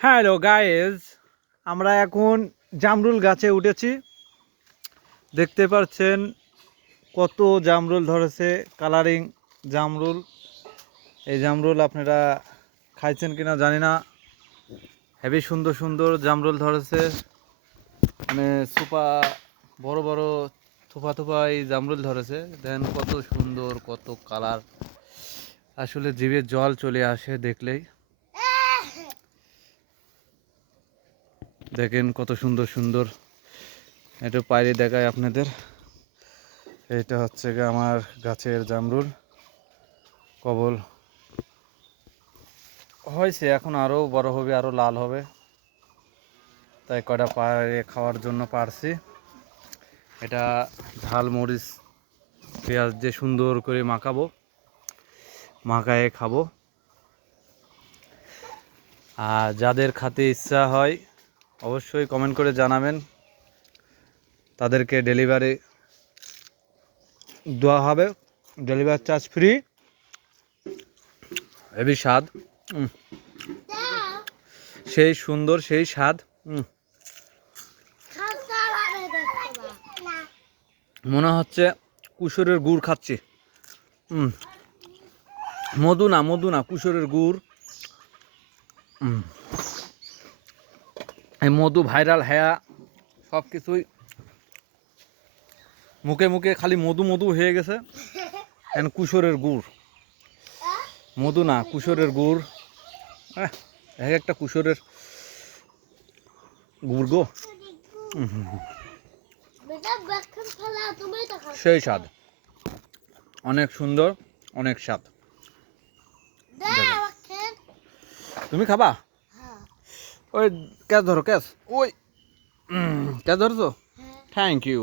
Hello guys, আমরা এখন জামরুল গাছে উঠেছি। দেখতে পাচ্ছেন কত জামরুল ধরেছে, কালারিং জামরুল। এই জামরুল আপনারা খাইছেন কিনা জানি না, হেভি সুন্দর সুন্দর জামরুল ধরেছে। মানে বড় বড় থোপা থোপা এই জামরুল ধরেছে। দেখেন কত সুন্দর, কত কালার, আসলে জিভে জল চলে আসে দেখলেই। দেখেন কত সুন্দর সুন্দর, একটু পাইরে দেখায় আপনাদের। এটা হচ্ছে গিয়ে আমার গাছের জামরুল, কবল হয়েছে, এখন আরও বড় হবে, আরও লাল হবে, তাই কয়টা পাড়ে খাওয়ার জন্য পারছি। এটা ঝাল মরিচ পেঁয়াজ দিয়ে সুন্দর করে মাখাবো, মাখায়ে খাবো। আর যাদের খেতে ইচ্ছা হয় অবশ্যই কমেন্ট করে জানাবেন, তাদেরকে ডেলিভারি দেওয়া হবে, ডেলিভারি চার্জ ফ্রি। হেভি স্বাদ, সেই সুন্দর, সেই স্বাদ। মনে হচ্ছে কুসুরের গুড় খাচ্ছি। মধু না, কুসুরের গুড়। এই মধু ভাইরাল, হ্যাঁ, সব কিছুই মুখে মুখে খালি মধু মধু হয়ে গেছে। এখন কুসুরের গুড়, মধু না, কুসুরের গুড়। এক একটা কুসুরের গুড় গো, সেই স্বাদ, অনেক সুন্দর, অনেক স্বাদ। তুমি খাবা? ওই ক্যাচ ধরো, ক্যাচ, ওই ক্যাচ ধরছো, থ্যাংক ইউ।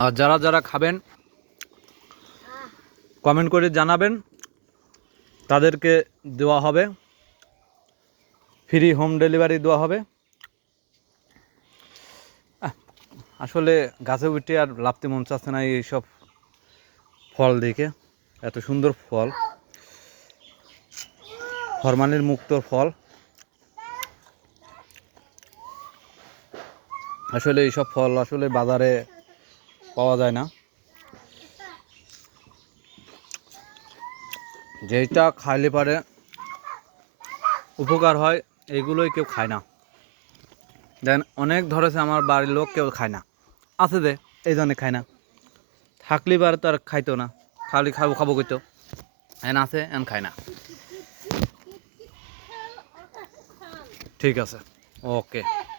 আর যারা যারা খাবেন কমেন্ট করে জানাবেন, তাদেরকে দেওয়া হবে, ফ্রি হোম ডেলিভারি দেওয়া হবে। আসলে গাছে উঠে আর লাফতে মন চাচ্ছে না এইসব ফল দেখে। এত সুন্দর ফল, হরমালিন মুক্ত ফল। আসলে এইসব ফল আসলে বাজারে পাওয়া যায় না। যেটা খাইলে পারে উপকার হয়, এগুলোই কেউ খায় না। দেন অনেক ধরেছে আমার বাড়ির লোক, কেউ খায় না, আছে যে এই জন্য খায় না। থাকলে পারে তো আর খাইতো না, খালি খাবো খাবো করতো, এন আছে এন খায় না। ঠিক আছে, ওকে।